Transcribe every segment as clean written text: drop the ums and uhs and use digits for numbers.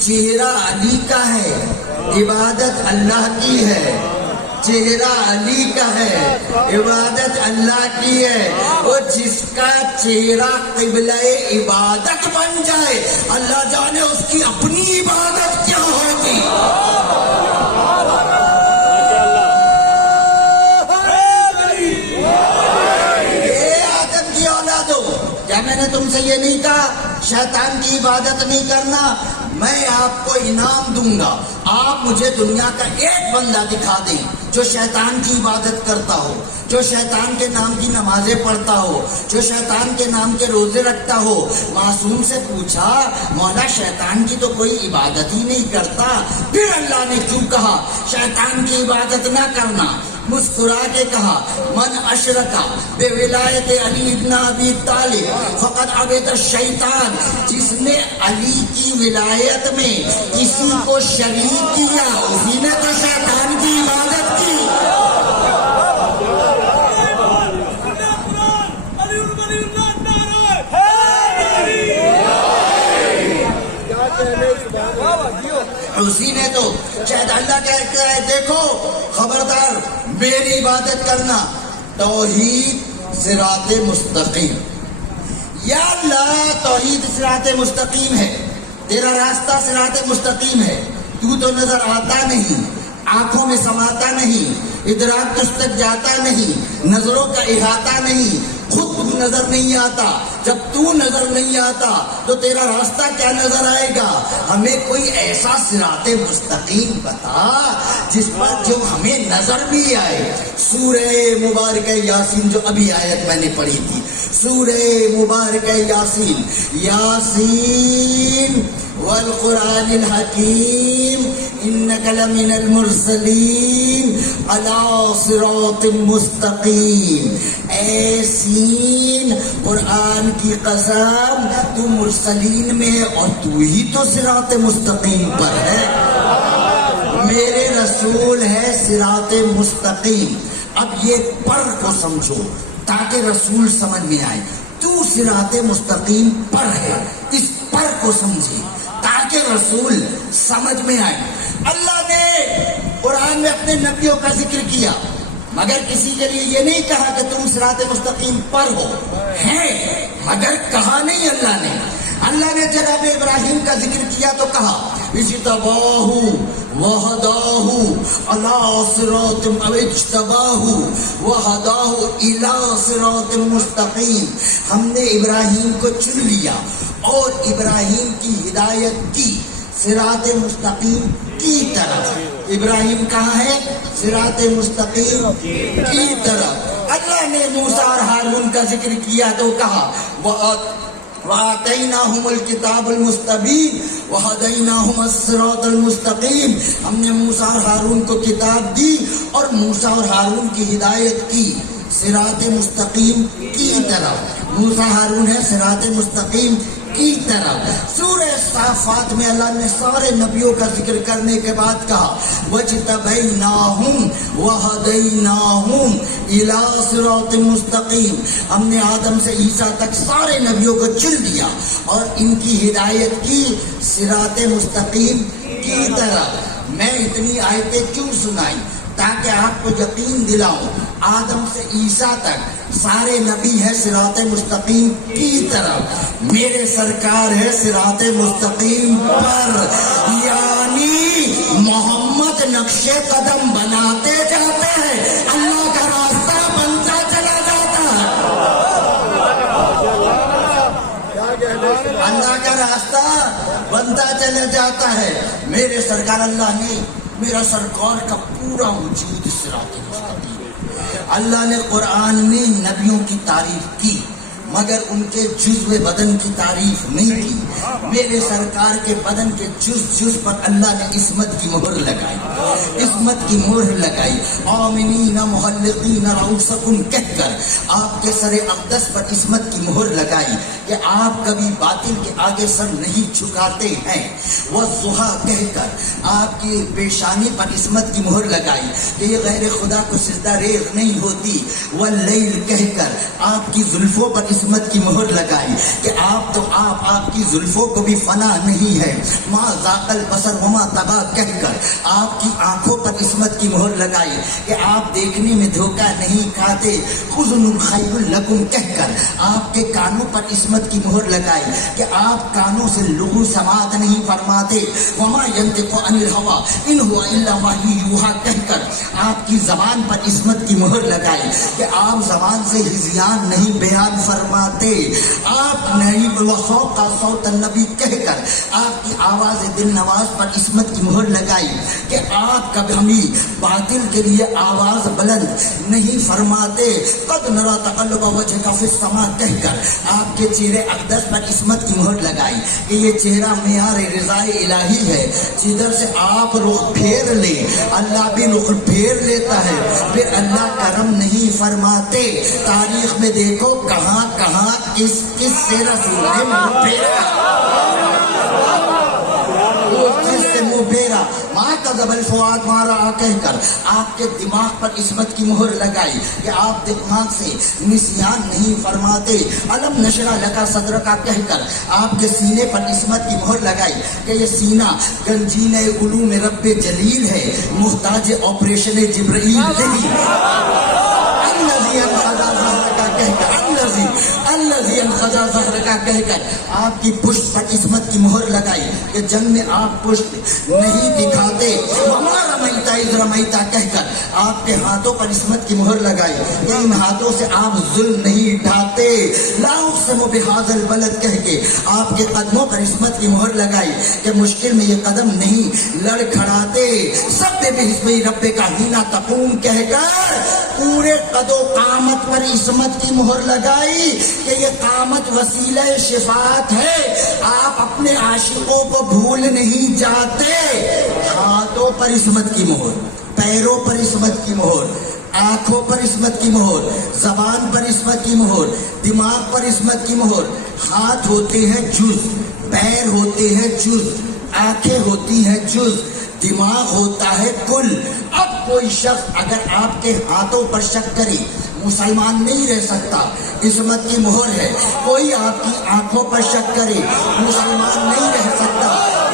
چہرہ علی کا ہے، عبادت اللہ کی ہے، چہرہ علی کا ہے، عبادت اللہ کی ہے۔ اور جس کا چہرہ قبلہ عبادت بن جائے، اللہ جانے اس کی اپنی عبادت کیا ہوگی۔ کیا میں نے تم سے یہ نہیں کہا شیطان کی عبادت نہیں کرنا؟ میں آپ کو انعام دوں گا، آپ مجھے دنیا کا ایک بندہ دکھا دیں جو شیطان کی عبادت کرتا ہو، جو شیطان کے نام کی نمازیں پڑھتا ہو، جو شیطان کے نام کے روزے رکھتا ہو۔ معصوم سے پوچھا مولا شیطان کی تو کوئی عبادت ہی نہیں کرتا، پھر اللہ نے کیوں کہا شیطان کی عبادت نہ کرنا؟ مسکرا کے کہا من اشرکا بے ولایت علی ابن ابی طالب فقد عبد الشیطان، جس نے علی کی ولایت میں کسی کو شریک کیا اسی نے تو شیطان کی عبادت کی۔ اسی نے تو شاید اللہ کہتا ہے دیکھو خبردار میری عبادت کرنا، توحید صراط مستقیم۔ یا اللہ توحید صراط مستقیم ہے، تیرا راستہ صراط مستقیم ہے، تو نظر آتا نہیں، آنکھوں میں سماتا نہیں، ادراک تجھ تک جاتا نہیں، نظروں کا احاطہ نہیں، خود تو نظر نہیں آتا۔ جب تو نظر نہیں آتا تو تیرا راستہ کیا نظر آئے گا؟ ہمیں کوئی ایسا صراط مستقیم بتا جس پر جو ہمیں نظر بھی آئے۔ سورہ مبارکہ یاسین جو ابھی آیت میں نے پڑھی تھی، سورہ مبارکہ یاسین، یاسین والقرآن الحکیم انک لمن المرسلین علی صراط مستقیم۔ اے سین قرآن کی قسم تو مرسلین میں ہے اور تو ہی تو صراط مستقیم پر ہے، میرے رسول ہے صراط مستقیم۔ اب یہ پر کو سمجھو تاکہ رسول سمجھ میں آئے، تو صراط مستقیم پر ہے، اس پر کو سمجھے تاکہ رسول سمجھ میں آئے۔ اللہ نے قرآن میں اپنے نبیوں کا ذکر کیا مگر کسی کے لیے یہ نہیں کہا کہ تم صراط مستقیم پر ہو، ہیں مگر کہا نہیں اللہ نے۔ اللہ نے جناب ابراہیم کا ذکر کیا تو کہا اجتباہ وہداہ الی صراط اجتباہ وہداہ الی صراط مستقیم۔ ہم نے ابراہیم کو چن لیا اور ابراہیم کی ہدایت کی صراط مستقیم کی طرف۔ ابراہیم کہاں ہے؟ صراط مستقیم کی طرف۔ اللہ نے موسیٰ اور ہارون کا ذکر کیا تو کہا وَآتَيْنَاهُمُ الْكِتَابَ الْمُسْتَبِينَ وَهَدَيْنَاهُمَ الصِّرَاطَ الْمُسْتَقِيمَ۔ ہم نے موسیٰ اور ہارون کو کتاب دی اور موسیٰ اور ہارون کی ہدایت کی صراط مستقیم کی طرف۔ موسیٰ ہارون ہے صراط مستقیم کی طرف۔ سورہ صافات میں اللہ نے سارے نبیوں کا ذکر کرنے کے بعد کہا وَاجْتَبَيْنَاهُمْ وَهَدَيْنَاهُمْ إِلَىٰ صِرَاطٍ مُسْتَقِيمٍ۔ ہم نے آدم سے عیسیٰ تک سارے نبیوں کو چن لیا اور ان کی ہدایت کی صراط مستقیم کی طرف۔ میں اتنی آیتیں کیوں سنائی؟ تاکہ آپ کو یقین دلاؤں آدم سے عیسیٰ تک سارے نبی ہے صراط مستقیم کی طرف، میرے سرکار ہے صراط مستقیم پر، یعنی محمد نقش قدم بناتے جاتے ہیں، اللہ کا راستہ بنتا چلا جاتا ہے، اللہ کا راستہ بنتا چلا جاتا ہے۔ میرے سرکار اللہ نے میرا سرکار کا پورا وجود صراط مستقیم۔ اللہ نے قرآن میں نبیوں کی تعریف کی مگر ان کے جزو بدن کی تعریف نہیں کی۔ میرے سرکار کے بدن کے جز پر اللہ نے عصمت کی مہر لگائی، عصمت کی مہر لگائی۔ آمنین محلقین رؤوسکم کہہ کر آپ کے سر اقدس پر عصمت کی مہر لگائی کہ آپ کبھی باطل کے آگے سر نہیں جھکاتے ہیں۔ والضحیٰ کہہ کر آپ کی پیشانی پر عصمت کی مہر لگائی کہ یہ غیر خدا کو سجدہ ریز نہیں ہوتی۔ واللیل کہہ کر آپ کی زلفوں پر عصمت کی مہر لگائی کہ آپ تو آپ کی زلفوں کو بھی فنا نہیں ہے، ما ذاق البصر وما طغى کہہ کر آپ کی آنکھوں پر عصمت کی مہر لگائی کہ آپ دیکھنے میں دھوکہ نہیں کھاتے، حزن خیر لکم کہہ کر آپ کے کانوں پر عصمت کی مہر لگائی کہ آپ کانوں سے لغو سماعت نہیں فرماتے، وما ينطق عن الهوى ان هو الا وحی یوحی کہہ کر آپ کی زبان پر عصمت کی مہر لگائی کہ آپ زبان سے ہذیان نہیں بیان فرماتے، آپ نہیں وصوت کا صوت النبی کہہ کر آپ کی آواز دل نواز پر عصمت کی مہر لگائی کہ آپ کبھی باطل کے لیے آواز بلند نہیں فرماتے، قد نرى تقلب وجهك في السماء کہہ کر آپ کے چہرے اقدس پر عصمت کی مہر لگائی کہ یہ چہرہ معیار رضا الہی ہے، جدھر سے آپ رخ پھیر لیں اللہ بھی رخ پھیر لیتا ہے، پھر اللہ کرم نہیں فرماتے۔ تاریخ میں دیکھو کہاں کہاں کس کس سے رسول نے منہ پھیرا، کس سے منہ پھیرا، ماں کا زبل فواد مارا کہہ کر آپ کے دماغ پر عصمت کی مہر لگائی کہ آپ دماغ سے نسیان نہیں فرماتے، علم نشرح لکا صدر کا کہہ کر آپ کے سینے پر عصمت کی مہر لگائی کہ یہ سینہ گنجین علوم رب جلیل ہے، محتاج آپریشن جبرائیل نہیں، الذی انخزا ظہرک کہہ کر آپ کی پشت پر عصمت کی مہر لگائی کہ جنگ میں آپ پشت نہیں دکھاتے، وما رمیت اذ رمیت کہہ کر آپ کے ہاتھوں پر عصمت کی مہر لگائی کہ ان ہاتھوں سے آپ ظلم نہیں اٹھاتے، لا اقسم بہذا البلد کہہ کے آپ کے قدموں پر عصمت کی مہر لگائی کہ مشکل میں یہ قدم نہیں لڑکھڑاتے، سب بحسب رب کا ہینا تقوم کہہ کر پورے قد و قامت پر عصمت کی مہر لگائی کہ یہ قامت وسیلہ شفاعت ہے، آپ اپنے عاشقوں کو بھول نہیں جاتے۔ ہاتھوں پر عصمت کی مہر، پیروں پر عصمت کی مہر، آنکھوں پر عصمت کی مہر، زبان پر عصمت کی مہر، دماغ پر عصمت کی مہر۔ ہاتھ ہوتے ہیں جز، پیر ہوتے ہیں جز، آنکھیں ہوتی ہیں جز، دماغ ہوتا ہے کل۔ اب کوئی شخص اگر آپ کے ہاتھوں پر شک کرے مسلمان نہیں رہ سکتا، عصمت کی مہر ہے۔ کوئی آپ کی آنکھوں پر شک کرے مسلمان نہیں رہ سکتا،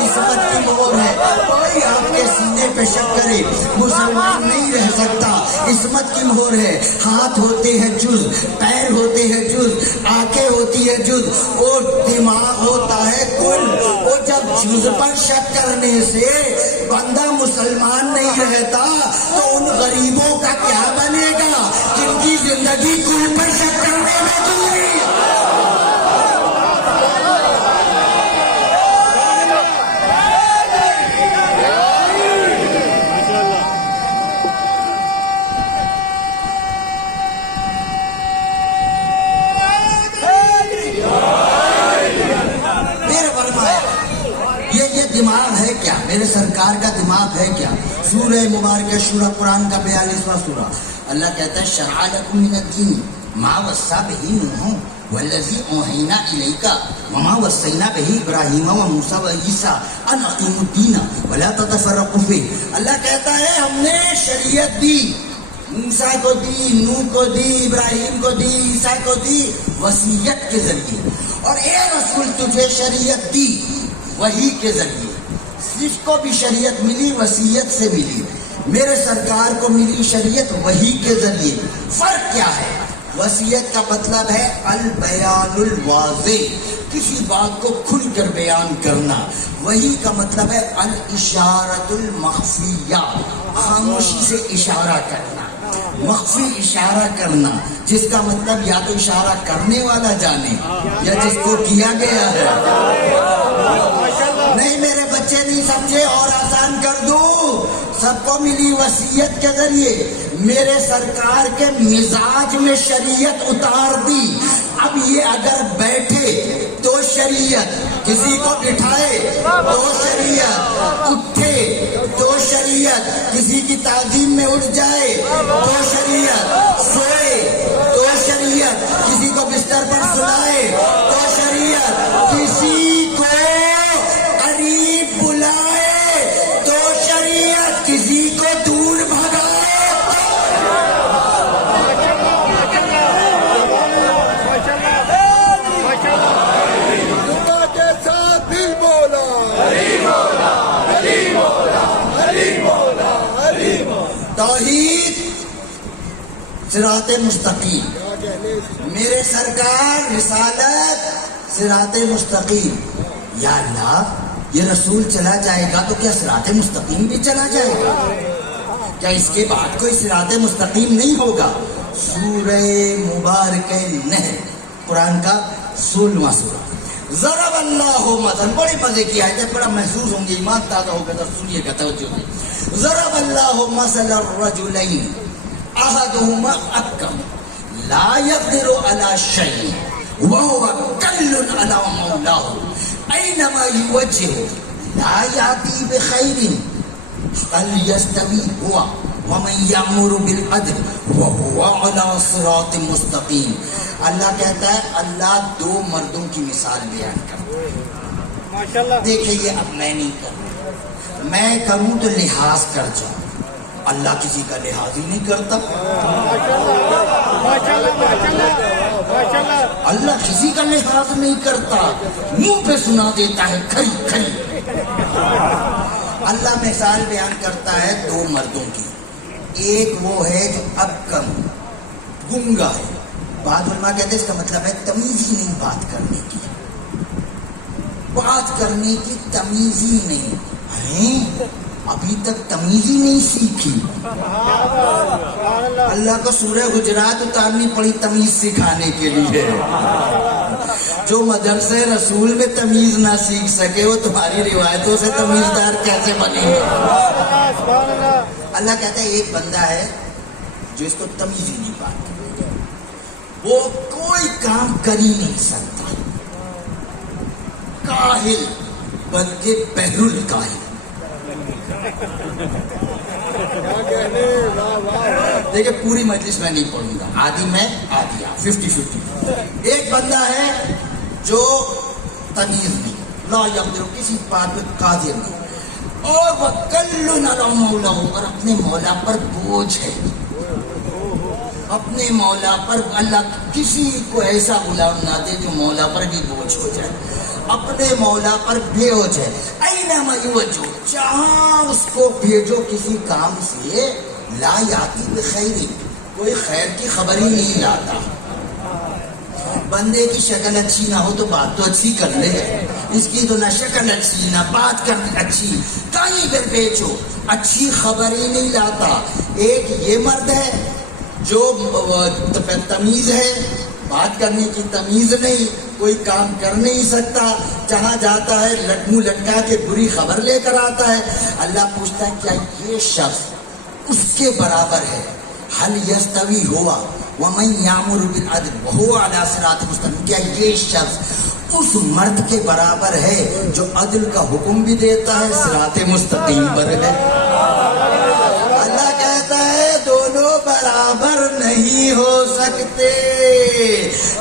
عصمت کی مہر ہے۔ کوئی آپ کے سینے پہ شک کرے مسلمان نہیں رہ سکتا، عصمت کی مہر ہے۔ ہاتھ ہوتے ہیں جز، پیر ہوتے ہیں جز، آنکھیں ہوتی ہے جز، اور دماغ ہوتا ہے کل۔ اور جب جز پر شک کرنے سے بندہ مسلمان نہیں رہتا تو ان غریبوں کا کیا بنے گا جن کی زندگی کل پر شک کرنے میں گزری۔ دماغ ہے کیا؟ میرے سرکار کا دماغ ہے کیا؟ سورہ مبارکہ شورى قرآن کا 42واں سورہ، اللہ کہتا ہے شرع لکم من الدین ما وصی بہ نوح والذی اوحینا الیک وما وصینا بہ ابراہیم وموسیٰ وعیسیٰ ان اقیموا الدین ولا تتفرقوا فیہ۔ اللہ کہتا ہے ہم نے شریعت دی، موسیٰ کو دی، نوح کو دی، ابراہیم کو دی، عیسیٰ کو دی، وصیت کے ذریعے، اور اے رسول تجھے شریعت دی وحی کے ذریعے۔ جس کو بھی شریعت ملی وصیت سے ملی، میرے سرکار کو ملی شریعت وحی کے ذریعے۔ فرق کیا ہے؟ وصیت کا مطلب ہے البیان الواضح، کسی بات کو کھل کر بیان کرنا۔ وحی کا مطلب ہے الاشارۃ المخفیہ، خاموشی سے اشارہ کرنا، مخفی اشارہ کرنا، جس کا مطلب یا تو اشارہ کرنے والا جانے یا جس کو کیا گیا ہے۔ نہیں میرے بچے نہیں سمجھے، اور آسان کر دوں، سب کو ملی وصیت کے ذریعے۔ میرے سرکار کے مزاج میں شریعت اتار دی۔ اب یہ اگر بیٹھے تو شریعت، کسی کو بٹھائے تو شریعت، اٹھے تو شریعت، کسی کی تعظیم میں اٹھ جائے تو شریعت، سوئے تو شریعت، کسی کو بستر پر سلائے تو شریعت، کسی کو قریب بلائے تو شریعت، کسی کو دور بھگائے۔ صراط مستقیم. میرے سرکار رسالت صراط مستقیم. یا اللہ یہ رسول چلا جائے گا تو کیا صراط مستقیم بھی چلا جائے گا؟ کیا اس کے بعد کوئی صراط مستقیم نہیں ہوگا؟ سورہ مبارک نحل قرآن کا 16واں سورہ. ضرب اللہ مثلا، بڑی مزے کی آیت ہے، بڑا محسوس ہوں گے، ایمان تازہ ہوگا تو سنیے گا توجہ سے. ضرب اللہ مثلا الرجلین احدہما اکم لا يقدر على شيء وهو كل على مولاه اينما يوجهه لا ياتي بخير هل يستوي هو ومن يأمر بالعدل وهو على صراط مستقیم. اللہ کہتا ہے اللہ دو مردوں کی مثال بیان کرتا ہے. دیکھیے اب میں نہیں کروں، میں کروں تو لحاظ کر جاؤں. اللہ کسی کا لحاظ ہی نہیں کرتا. اللہ کسی کا لحاظ نہیں کرتا، منہ پہ سنا دیتا ہے کھری کھری. اللہ مثال بیان کرتا ہے دو مردوں کی. ایک وہ ہے جو اب کم گنگا ہے. بعض علماء کہتے ہیں اس کا مطلب ہے تمیز ہی نہیں بات کرنے کی، بات کرنے کی تمیز ہی نہیں ہے، ابھی تک تمیز ہی نہیں سیکھی. اللہ کو سورہ حجرات اتارنی پڑی تمیز سکھانے کے لیے. جو مدرسے رسول میں تمیز نہ سیکھ سکے وہ تمہاری روایتوں سے تمیزدار کیسے بنے گے؟ اللہ کہتا ہے ایک بندہ ہے جو اس کو تمیز ہی نہیں پاتا، وہ کوئی کام کر ہی نہیں سکتا. کاہل بلکہ بہر الکاہل. دیکھیں پوری مجلس میں نہیں پڑھوں گا، آدھی میں آدھی آپ، 50-50. ایک بندہ ہے جو تمیز نہیں، لا یقدر، کسی بات پہ قادر نہیں، اور وہ کل علی مولا، اور اپنے مولا پر بوجھ ہے. اپنے مولا پر اللہ کسی کو ایسا غلام نہ دے جو مولا پر بھی بوجھ ہو جائے. اپنے مولا پر بوجھ ہے. اینما یوجہ، جہاں اس کو بھیجو کسی کام سے، لا یاتی بخیر، کوئی خیر کی خبر ہی نہیں لاتا. بندے کی شکل اچھی نہ ہو تو بات تو اچھی کر لے، اس کی تو نہ شکل اچھی نہ بات کرنے اچھی، کہیں پہ بیچو اچھی خبر ہی نہیں لاتا. ایک یہ مرد ہے جو تمیز ہے، بات کرنے کی تمیز نہیں، کوئی کام کر نہیں سکتا، جہاں جاتا ہے منہ لٹکا کے بری خبر لے کر آتا ہے. اللہ پوچھتا ہے کیا یہ شخص اس کے برابر ہے؟ حل یستوی ہوا ومن یامر بالعدل وہو علی صراط مستقیم، کیا یہ شخص اس مرد کے برابر ہے جو عدل کا حکم بھی دیتا ہے، صراط مستقیم پر ہے؟ اللہ کہتا ہے دونوں برابر نہیں ہو سکتے.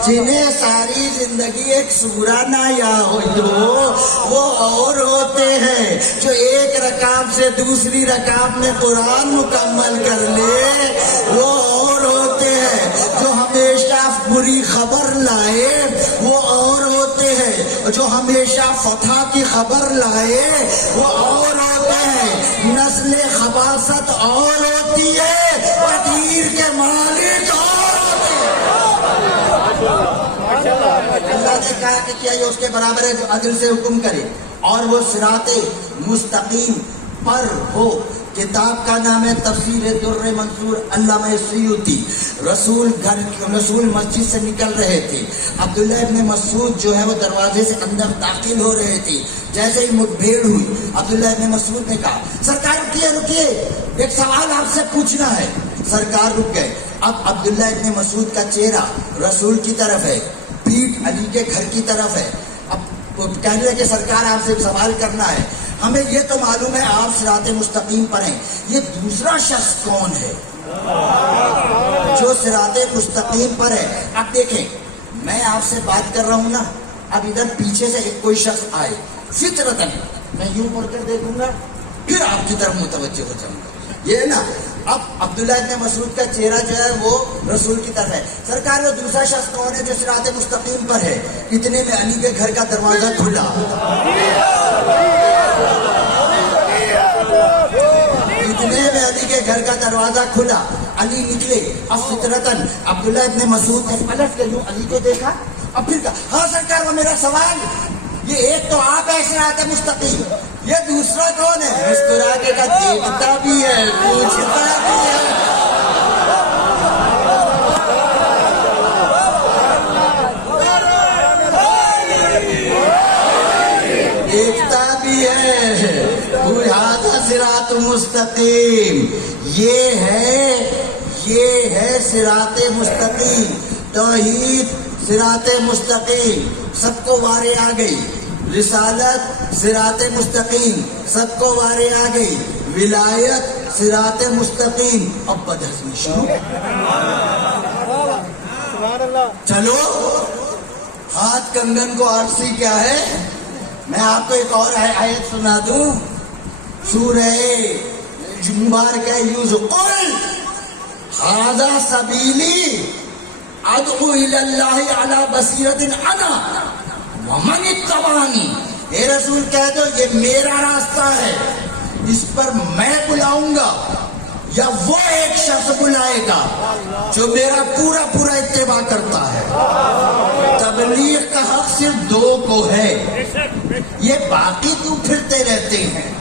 جنہیں ساری زندگی ایک سورہ نہ یا ہو وہ اور ہوتے ہیں جو ایک رکعت سے دوسری رکعت میں قرآن مکمل کر لے، وہ اور ہوتے ہیں جو ہمیشہ بری خبر لائے، وہ اور ہوتے ہیں جو ہمیشہ فتح کی خبر لائے، وہ اور ہوتے ہیں. نسل خباثت اور ہوتی ہے، پتیر کے مالک اور ہوتے ہیں. اللہ نے کہا کہ کیا یہ اس کے برابر ہے جو عدل سے حکم کرے اور وہ صراط مستقیم پر ہو. کتاب کا نام ہے تفسیر در منصور، علامہ سیوطی. رسول مسجد سے نکل رہے تھے، عبداللہ ابن مسعود جو ہے وہ دروازے سے اندر داخل ہو رہے تھے. جیسے ہی مٹبھیڑ ہوئی، عبداللہ ابن مسعود نے کہا سرکار رکیے، ایک سوال آپ سے پوچھنا ہے. سرکار رک گئے. اب عبداللہ ابن مسعود کا چہرہ رسول کی طرف ہے، پیٹھ علی کے گھر کی طرف ہے. اب کہنے لگے کہ سرکار آپ سے سوال کرنا ہے، ہمیں یہ تو معلوم ہے آپ صراط مستقیم پر ہیں، یہ دوسرا شخص کون ہے جو صراط مستقیم پر ہے؟ اب دیکھیں میں آپ سے بات کر رہا ہوں نا، اب ادھر پیچھے سے ایک کوئی شخص آئے، فطرتاً میں یوں پڑھ کر دیکھوں گا پھر آپ کی طرف متوجہ ہو جاؤں گا. یہ نا اب عبداللہ ابن مسعود کا چہرہ جو ہے وہ رسول کی طرف ہے. سرکار وہ دوسرا شخص کون ہے جو صراط مستقیم پر ہے؟ اتنے میں علی کے گھر کا دروازہ کھلا. اتنے میں علی کے گھر کا دروازہ کھلا. علی نکلے اب فطرتاً عبداللہ ابن مسعود نے پلٹ کے یوں علی کو دیکھا، اب پھر کہا ہاں سرکار وہ میرا سوال، یہ ایک تو آپ ہے صراط مستقیم، یہ دوسرا کون ہے؟ مسکرا کے کہا دیکھتا بھی ہے پوچھتا بھی ہے۔ دیکھتا بھی ہے، هذا صراط مستقیم، یہ ہے صراط مستقیم، توحید صراط مستقیم سب کو وارے آ گئی، رسالت صراط مستقیم سب کو وارے آ گئی، ولایت صراط مستقیم، اب بدہضمی شروع۔ چلو ہاتھ کنگن کو عرصی کیا ہے، میں آپ کو ایک اور آیت سنا دوں، سورہ مبارکہ یوسف، قل ھذا سبیلی ادعو الی اللہ علی بصیرۃ انا ومن اتبعنی، اے رسول کہہ دو یہ میرا راستہ ہے، اس پر میں بلاؤں گا یا وہ ایک شخص بلائے گا جو میرا پورا پورا اتباع کرتا ہے۔ تبلیغ کا حق صرف دو کو ہے، یہ باقی کیوں پھرتے رہتے ہیں؟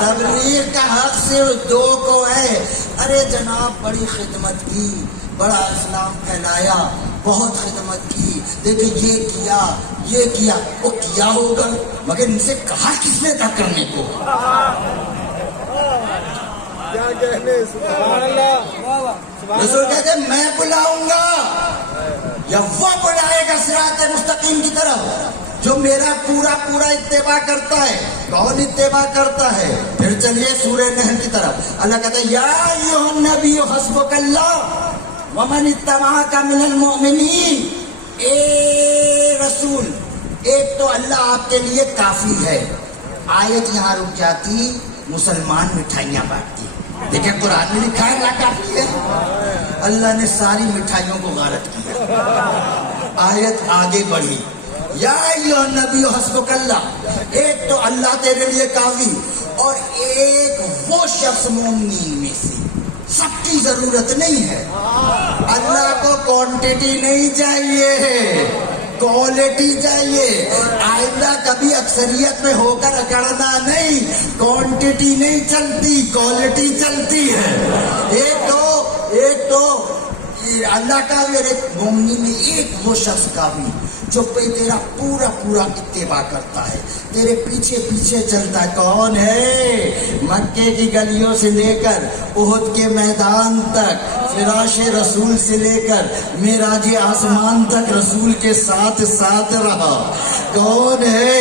تبلیغ کا حق صرف دو کو ہے۔ ارے جناب بڑی خدمت کی، بڑا اسلام پھیلایا، بہت خدمت کی، دیکھیں یہ کیا وہ کیا ہوگا، مگر ان سے کہا کس نے تھا کرنے کو؟ رسول کہتے ہیں میں بلاؤں گا یا وہ بلائے گا صراط مستقیم کی طرف جو میرا پورا پورا اتباع کرتا ہے۔ کون اتباع کرتا ہے؟ پھر چلیے سورہ نحل کی طرف، اللہ کہتا ہے یا ایھا النبی حسبک اللہ ومن اتبعک من المؤمنین، اے رسول ایک تو اللہ آپ کے لیے کافی ہے۔ آیت یہاں رک جاتی، مسلمان مٹھائیاں بانٹتی، دیکھیں قرآن میں لکھا ہے اللہ کافی ہے، اللہ نے ساری مٹھائیوں کو غارت کیا۔ آیت آگے بڑھی، یا ایھا النبی حسبک اللہ، ایک تو اللہ تیرے لیے کافی، اور ایک وہ شخص مومنین میں سے، سب کی ضرورت نہیں ہے، اللہ کو کوانٹٹی نہیں چاہیے، کوالٹی چاہیے۔ آئندہ کبھی اکثریت میں ہو کر اکڑنا نہیں، کوانٹٹی نہیں چلتی، کوالٹی چلتی ہے۔ ایک تو اللہ کا میرے مومنی میں ایک وہ شخص کافی جو تیرا پورا پورا اتباع کرتا ہے، تیرے پیچھے پیچھے چلتا ہے۔ کون ہے؟ مکے کی گلیوں سے لے کر احد کے میدان تک، فراش رسول سے لے کر معراج آسمان تک رسول کے ساتھ ساتھ رہا۔ کون ہے؟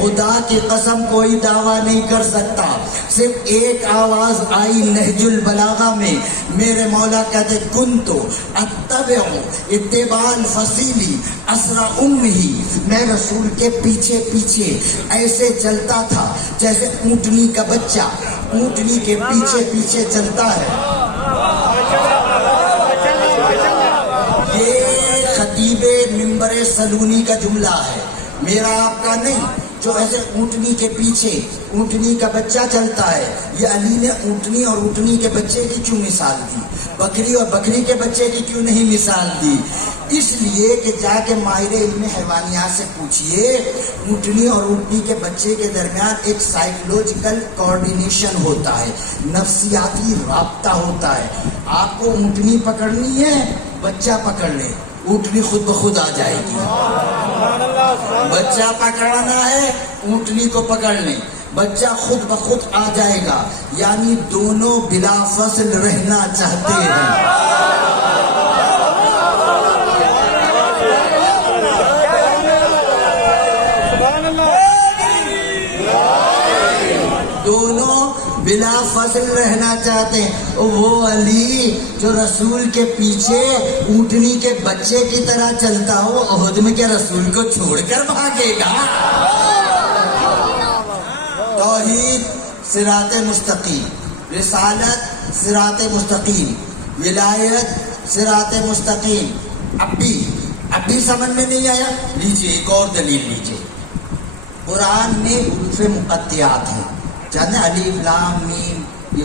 خدا کی قسم کوئی دعویٰ نہیں کر سکتا، صرف ایک آواز آئی نہج البلاغہ میں، میرے مولا کہتے کنتو اتبع اتباع الفصیلی اسرع امہ، میں رسول کے پیچھے پیچھے ایسے چلتا تھا جیسے اونٹنی کا بچہ اونٹنی کے پیچھے پیچھے چلتا ہے۔ یہ خطیب منبر سلونی کا جملہ ہے، میرا آپ کا نہیں، جو ایسے اونٹنی کے پیچھے اونٹنی کا بچہ چلتا ہے۔ یہ علی نے اونٹنی اور اونٹنی کے بچے کی کیوں مثال دی، بکری اور بکری کے بچے کی کیوں نہیں مثال دی؟ اس لیے کہ جا کے ماہر علم حیوانیات سے پوچھئے، اونٹنی اور اونٹنی کے بچے کے درمیان ایک سائیکولوجیکل کوارڈینیشن ہوتا ہے، نفسیاتی رابطہ ہوتا ہے۔ آپ کو اونٹنی پکڑنی ہے، بچہ پکڑ لے، اونٹنی خود بخود آ جائے گی۔ بچہ پکڑنا ہے، اونٹنی کو پکڑ لیں، بچہ خود بخود آ جائے گا، یعنی دونوں بلا فصل رہنا چاہتے ہیں۔ دونوں بلا فصل رہنا چاہتے ہیں۔ وہ علی جو رسول کے پیچھے اونٹنی کے بچے کی طرح چلتا ہو، احد میں کیا رسول کو چھوڑ کر بھاگے گا؟ توحید صراط مستقیم، رسالت صراط مستقیم، ولایت صراط مستقیم۔ اب بھی سمجھ میں نہیں آیا؟ لیجیے ایک اور دلیل لیجیے، قرآن میں حروف مقطعات ہیں، جانتے الف لام میم، یہ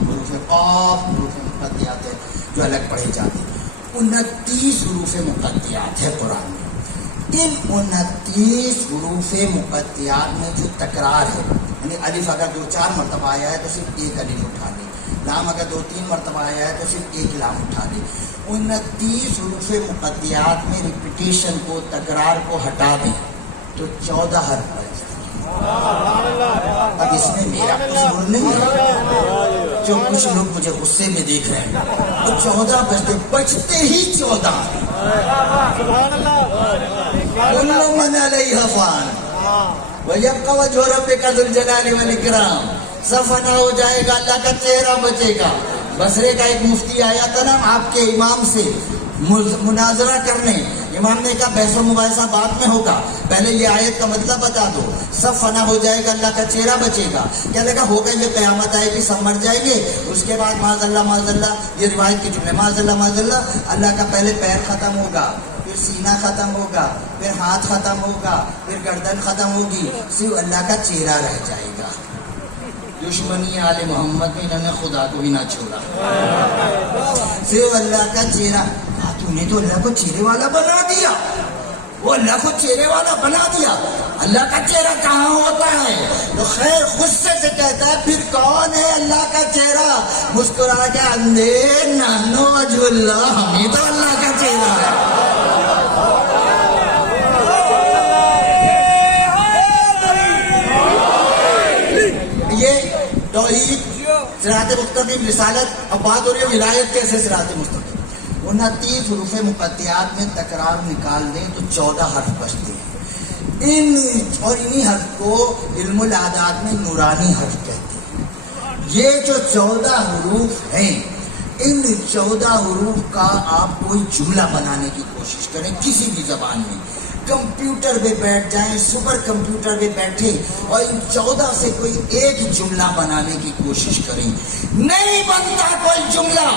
حروف قاف حروف مقطعات ہے جو الگ پڑھے جاتے ہیں. 29 حروف مقطعات ہے قرآن میں. ان 29 حروف مقطعات میں جو تکرار ہے، یعنی الف اگر 2-4 مرتبہ آیا ہے تو صرف ایک الف اٹھا لے، لام اگر 2-3 مرتبہ آیا ہے تو صرف ایک لام اٹھا لے. 29 حروف مقطعات میں ریپیٹیشن کو، تکرار کو ہٹا دیں تو 14 حرف بچتے ہیں. اب اس میں میرا قصور نہیں ہے، جو کچھ لوگ مجھے غصے میں دیکھ رہے ہیں، تو 14 بچتے ہی 14. كل من عليها فان ويبقى وجه ربك ذو الجلال والاكرام. سب فنا ہو جائے گا، اللہ کا چہرہ بچے گا. بصرے کا ایک مفتی آیا تھا نا آپ کے امام سے مناظرہ کرنے. امام نے کہا بحث و مباحثہ بعد میں ہوگا، پہلے یہ آیت کا مطلب بتا دو. سب فنا ہو جائے گا، اللہ کا چہرہ بچے گا. کیا لگا ہوگا یہ قیامت آئے گی، سب مر جائیں گے، اس کے بعد معاذ اللہ یہ روایت کی جملے معاذ اللہ اللہ کا پہلے پیر ختم ہوگا، پھر سینہ ختم ہوگا، پھر ہاتھ ختم ہوگا، پھر گردن ختم ہوگی، صرف اللہ کا چہرہ رہ جائے گا. دشمنی آل محمد میں انہوں نے خدا کو بھی نہ چھوڑا، صرف اللہ کا چہرہ. تو نے تو اللہ کو چہرے والا بنا دیا، وہ اللہ کو چہرے والا بنا دیا. اللہ کا چہرہ کہاں ہوتا ہے؟ تو خیر غصے سے کہتا ہے پھر کون ہے اللہ کا چہرہ؟ مسکرا کے اندے نانو وجہ اللہ، ہمیں تو اللہ کا چہرہ ہے. یہ توحید، صراط مستقیم، رسالت. اب بات ہو رہی ہے ولایت کیسے صراط مستقیم. 29 حروف مقطعات میں تکرار نکال دیں تو 14 حرف بچتے ہیں. انہی حرف کو علم العادات میں نورانی حرف کہتے ہیں. یہ جو 14 حروف ہیں، ان 14 حروف کا آپ کوئی جملہ بنانے کی کوشش کریں کسی بھی زبان میں. کمپیوٹر پہ بیٹھ جائیں، سپر کمپیوٹر پہ بیٹھے اور ان 14 سے کوئی ایک جملہ بنانے کی کوشش کریں. نہیں بنتا کوئی جملہ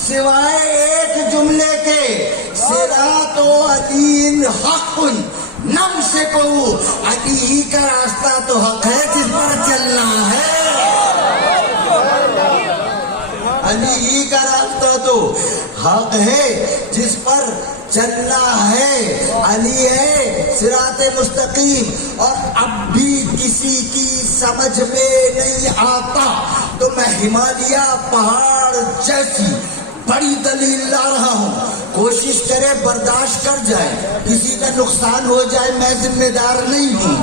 سوائے ایک جملے کے، صراط علی حق نم سے کو علی ہی کا راستہ تو حق ہے جس پر چلنا ہے. علی ہی کا راستہ تو حق ہے جس پر چلنا ہے. علی ہے صراط مستقیم. اور اب بھی کسی کی سمجھ میں نہیں آتا تو میں ہمالیہ پہاڑ جیسی بڑی دلیل لا رہا ہوں، کوشش کرے برداشت کر جائے. کسی کا نقصان ہو جائے میں ذمہ دار نہیں ہوں.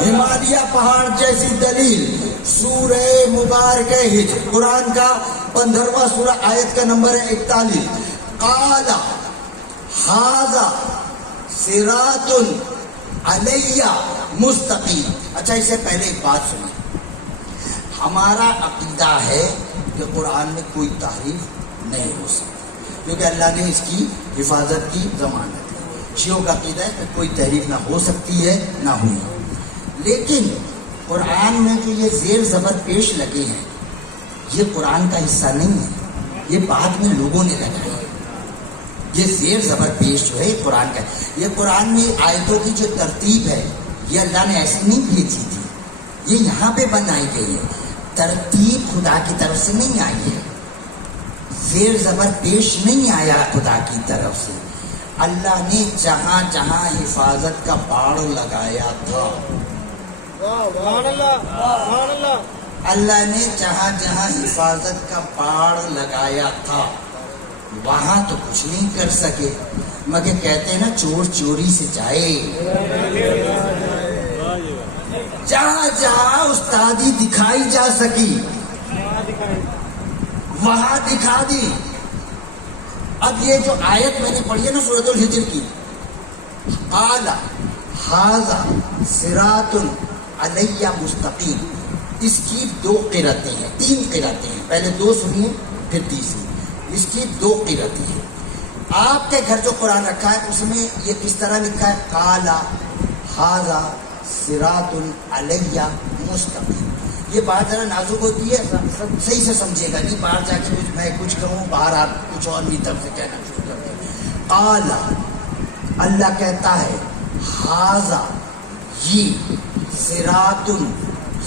ہمالیہ پہاڑ جیسی دلیل. سورہ مبارک ہجر قرآن کا 15واں سورہ، آیت کا نمبر ہے 41. قال ھذا صراط علی مستقیم. اچھا اس سے پہلے ایک بات سنیں. ہمارا عقیدہ ہے کہ قرآن میں کوئی تحریف نہیں ہو سکتی، کیونکہ اللہ نے اس کی حفاظت کی ضمانت دی. شیعوں کا عقیدہ ہے کہ کوئی تحریف نہ ہو سکتی ہے نہ ہوئی. لیکن قرآن میں جو یہ زیر زبر پیش لگے ہیں یہ قرآن کا حصہ نہیں ہے، یہ بعد میں لوگوں نے لگائی. یہ زیر زبر پیش جو ہے قرآن کا، یہ قرآن میں آیتوں کی جو ترتیب ہے یہ اللہ نے ایسی نہیں بھیجی تھی، یہ یہاں پہ بنائی گئی ہے. ترتیب خدا کی طرف سے نہیں آئی ہے، زیر زبر پیش نہیں آیا خدا کی طرف سے. اللہ نے جہاں جہاں حفاظت کا باڑ لگایا تھا، اللہ نے جہاں جہاں حفاظت کا باڑ لگایا تھا وہاں تو کچھ نہیں کر سکے، مگر کہتے ہیں نا چور چوری سے جائے. جہاں جہاں استادی دکھائی جا سکی وہاں دکھا دی. اب یہ جو آیت میں نے پڑھی ہے نا سورۃ الحجر کی، قال ھذا صراط علی مستقیم، اس کی 2 قرأتیں ہیں، 3 قرأتیں ہیں. پہلے 2 سنیے پھر تیسری. اس کی 2 قرأتیں ہیں. آپ کے گھر جو قرآن رکھا ہے اس میں یہ کس طرح لکھا ہے؟ قال ھذا صراط علی مستقیم. یہ بات ذرا نازک ہوتی ہے، صحیح سے سمجھے گا، نہیں باہر جا کے میں کچھ کہوں باہر آپ کچھ اور بھی طرف سے کہنا شروع کر دیں. قال اللہ کہتا ہے ھذا یہ صراط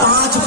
5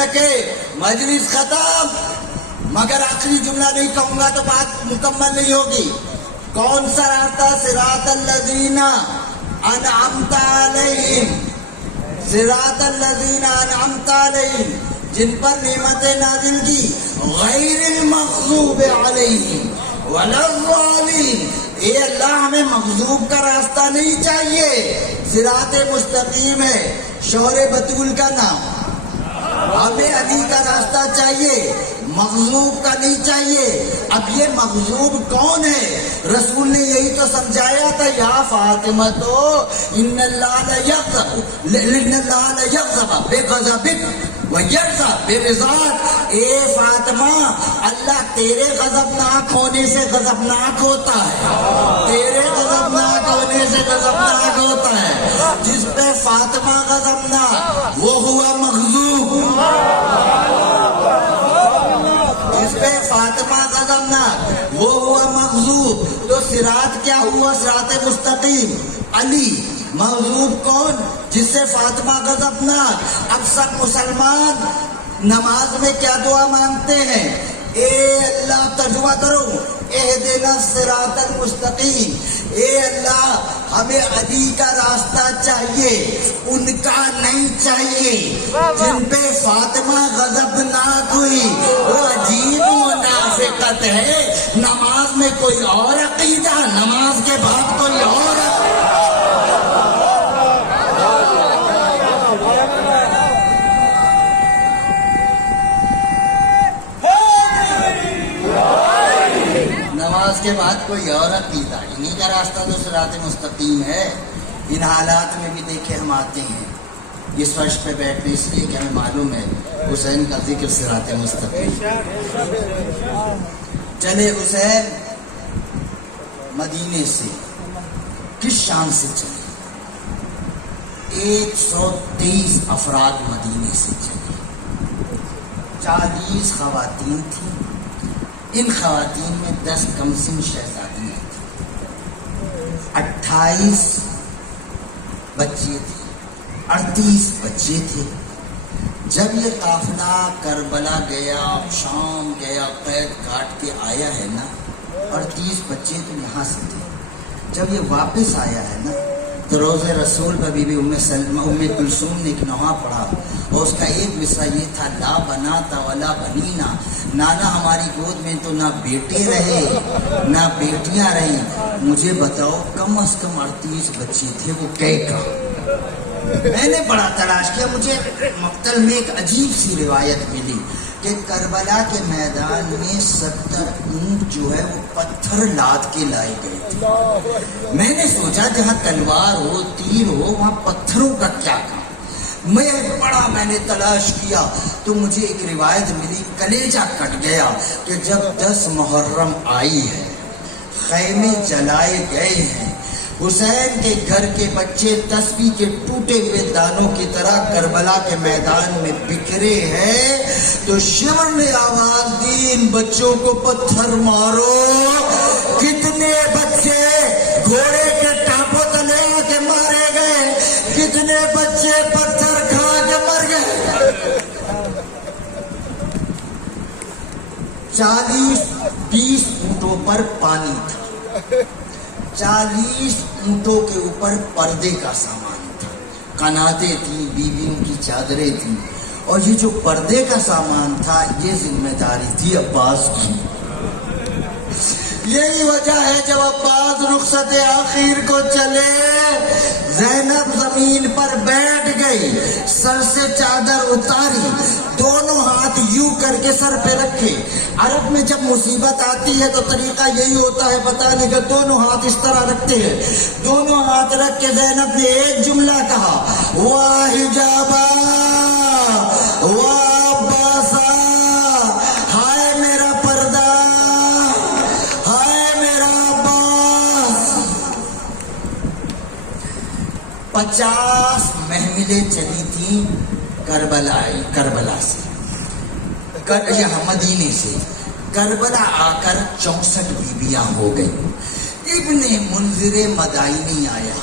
رکھے مجلس ختم، مگر آخری جملہ نہیں کہوں گا تو بات مکمل نہیں ہوگی. کون سا راستہ؟ صراط الذین انعمت علیہم، صراط الذین انعمت علیہم، جن پر نعمتیں نازل کی، غیر المغضوب علیہم ولا الضالین. اے اللہ ہمیں مغضوب کا راستہ نہیں چاہیے، صراط مستقیم ہے شوہر بطول کا نام. ہمیں علی کا راستہ چاہیے، مغضوب کا نہیں چاہیے. اب یہ مغضوب کون ہے؟ رسول نے یہی تو سمجھایا تھا، یا فاطمہ تو ان اللہ لیغضب بغضبک ویرضی برضاک. اے فاطمہ، اللہ تیرے غضبناک ہونے سے غضبناک ہوتا ہے، تیرے غضبناک ہونے سے غضبناک ہوتا ہے. جس پہ فاطمہ غضبناک وہ ہوا مغضوب، جس پہ فاطمہ غضبناک وہ ہوا مغضوب. تو صراط کیا ہوا؟ صراط مستقیم علی. مغضوب کون؟ جس سے فاطمہ غضبناک. اب سب مسلمان نماز میں کیا دعا مانگتے ہیں؟ اے اللہ، ترجمہ کرو، اہدنا الصراط المستقیم. اے اللہ ہمیں علی کا راستہ چاہیے، ان کا نہیں چاہیے. جن پہ فاطمہ غضبناک ہوئی وہ عجیب منافقت ہے. نماز میں کوئی اور عقیدہ، نماز کے بعد کوئی اور عقیدہ. نماز کے بعد کوئی اور عقیدہ. انہی کا راستہ تو صراط مستقیم ہے. ان حالات میں بھی دیکھے ہم آتے ہیں اس فرش پہ بیٹھنے اس لیے کہ ہمیں معلوم ہے حسین کا ذکر صراط مستقیم. چلے حسین مدینے سے کس شان سے چلے؟ 123 افراد مدینے سے چلے. 40 خواتین تھیں. ان خواتین میں 10 کمسن شہزادیاں تھیں، 28 بچے تھے، 38 بچے تھے. جب یہ قافلہ کربلا گیا، شام گیا، قید کاٹ کے آیا ہے نا، 38 بچے تو یہاں سے تھے. جب یہ واپس آیا ہے نا تو روز رسول پر بی بی ام کلثوم نے ایک نوحہ پڑھا اور اس کا ایک مصرع یہ تھا، لا بناتا ولا بنینا. نانا ہماری گود میں تو نہ بیٹے رہے نہ بیٹیاں رہیں. مجھے بتاؤ کم از کم 38 بچے تھے، وہ کئے کا؟ میں نے بڑا تلاش کیا، مجھے مقتل میں ایک عجیب سی روایت ملی کہ کربلا کے میدان میں 70 اونٹ جو ہے وہ پتھر لاد کے لائے گئے تھے. میں نے سوچا جہاں تلوار ہو، تیر ہو، وہاں پتھروں کا کیا کام؟ میں نے تلاش کیا تو مجھے ایک روایت ملی، کلیجہ کٹ گیا کہ جب 10 محرم آئی ہے، خیمے جلائے گئے ہیں، حسین کے گھر کے بچے تسبیح کے ٹوٹے ہوئے دانوں کی طرح کربلا کے میدان میں بکھرے ہیں، تو شمر نے آواز دی، ان بچوں کو پتھر مارو. کتنے بچے گھوڑے کے ٹانپوں تلے آ کے مارے گئے، کتنے بچے پتھر کھا کے مر گئے. 40-20 اونٹوں پر پانی تھا، 40 اونٹوں کے اوپر پردے کا سامان تھا، قناتیں تھیں، بیویوں کی چادریں تھیں، اور یہ جو پردے کا سامان تھا یہ ذمہ داری تھی عباس کی. یہی وجہ ہے جب عباس رخصت آخر کو چلے، زینب زمین پر بیٹھ گئی، سر سے چادر اتاری، دونوں ہاتھ یوں کر کے سر پہ رکھے. عرب میں جب مصیبت آتی ہے تو طریقہ یہی ہوتا ہے بتانے کا، دونوں ہاتھ اس طرح رکھتے ہیں. دونوں ہاتھ رکھ کے زینب نے ایک جملہ کہا، واہ حجابا واہ عباسا، ہائے میرا پردہ، ہائے میرا عباس. 50 محملیں چلی تھیں کربلا سے، یہاں مدینے سے کربلا آ کر 64 بیویاں ہو گئی. ابن منذر مدائنی آیا.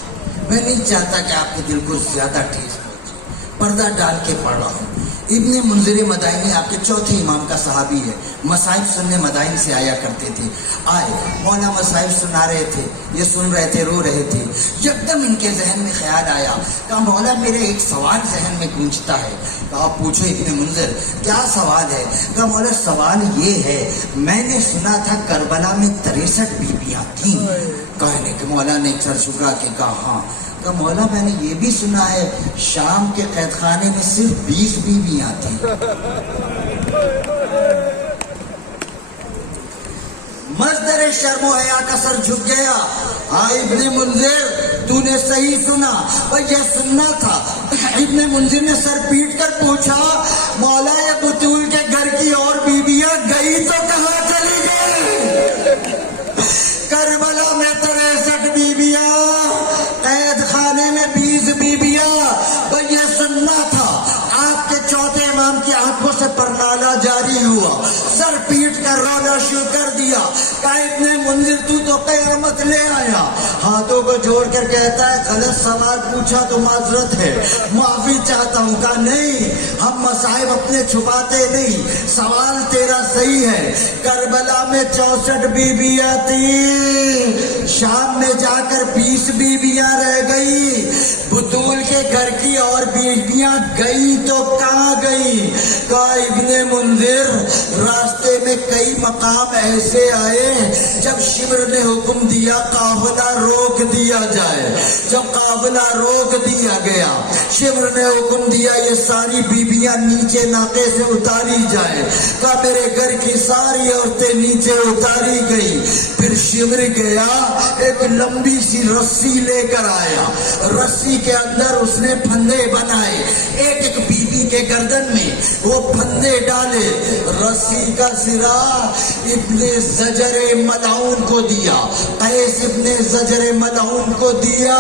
میں نہیں چاہتا کہ آپ کے دل کو زیادہ ٹھیس پہنچے، پردہ ڈال کے پڑھ رہا ہوں. ابن منذر مدائنی آپ کے چوتھے امام کا صحابی ہے، مصائب سننے مدائن سے آیا کرتے تھے۔ آئے مولا مصائب سنا رہے تھے، یہ سن رہے تھے، رو رہے تھے۔ یکدم ان کے ذہن میں خیال آیا، کہا مولا میرے ایک سوال ذہن میں گونجتا ہے۔ کہا پوچھو ابن منذر، کیا سوال ہے؟ کہا مولا سوال یہ ہے، میں نے سنا تھا کربلا میں 63 بیویاں تھیں۔ کہنے کہ مولا نے سر جھکا کے کہا ہاں۔ کہ مولا میں نے یہ بھی سنا ہے شام کے قید خانے میں صرف 20 بیویاں تھیں۔ مصدر شرم و حیا کا سر جھک گیا۔ ہاں ابن منذر تو نے صحیح سنا، اور یہ سننا تھا۔ ابن منذر نے سر پیٹ کر پوچھا مولا یہ بطول کے گھر کی اور بیویاں گئی تو کہاں چلی گئی؟ کربلا میں 63 بیویاں، قید خانے میں 20 بیویاں۔ وہ یہ سننا تھا۔ آپ کے چوتھے امام کی آنکھوں سے پرنالا جاری ہوا، سر پیٹ کر رونا شروع کر دیا۔ کہا ابن منذر تو قیامت لے آیا۔ ہاتھوں کو جوڑ کر کہتا ہے غلط سوال پوچھا تو معذرت ہے، معافی چاہتا ہوں۔ کہا نہیں، ہم مصائب اپنے چھپاتے نہیں، سوال تیرا صحیح ہے۔ کربلا میں 64 بیویاں تھیں، شام میں جا کر 20 بیویاں رہ گئی۔ بطول کے گھر کی اور بیویاں گئی تو کہاں گئی؟ کہا ابن منذر راستے میں کئی مقام ایسے آئے جب شمر نے حکم دیا قافلہ روک دیا جائے۔ جب قافلہ روک دیا گیا، شمر نے حکم دیا یہ ساری بیویاں نیچے ناقے سے اتاری جائے۔ کہا میرے گھر کی ساری عورتیں نیچے اتاری گئی۔ پھر شمر گیا، ایک لمبی سی رسی لے کر آیا، رسی کے اندر اس نے پھندے بنائے، ایک ایک بیوی کے گردن میں وہ پھندے ڈالے۔ رسی کا سرا ابن زجر ملعون کو دیا، قیس ابن زجر ملعون کو دیا۔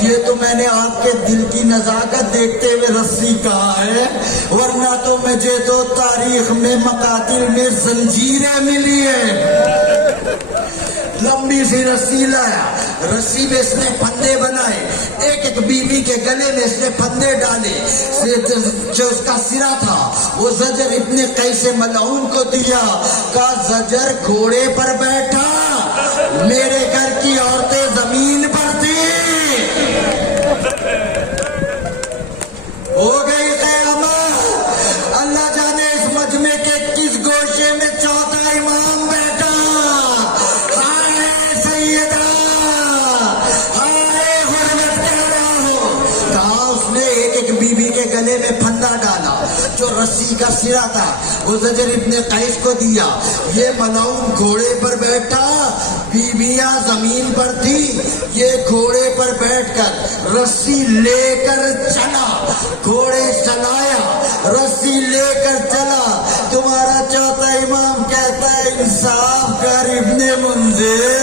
یہ تو میں نے آپ کے دل کی نزاکت دیکھتے ہوئے رسی کہا ہے، ورنہ تو مجھے تو تاریخ میں مقاتل میں زنجیریں ملی ہے۔ لمبی سی رسی لایا، رسی میں اس نے پھندے بنائے، ایک ایک بیوی کے گلے میں اس نے پھندے ڈالے۔ جو اس کا سرا تھا وہ زجر ابن قیس ملعون کو دیا۔ کہا زجر گھوڑے پر بیٹھا، میرے گھر کی عورتیں زمین پر تھی۔ ہو گئی قیامت، اللہ جانے اس مجمع کے کس گوشے میں چوتھا امام بیٹھا۔ ہائے سیدہ، ہائے حرمت کہنا ہو۔ کہا اس نے ایک ایک بیوی کے گلے میں پھندا ڈالا، جو رسی کا سرا تھا وہ زجر ابن قیس کو دیا۔ یہ ملعون گھوڑے پر بیٹھا، بیویاں زمین پر تھی، یہ گھوڑے پر بیٹھ کر رسی لے کر چلا، گھوڑے چلایا، رسی لے کر چلا۔ تمہارا چوتھا امام کہتا ہے انصاف کر ابن منذر،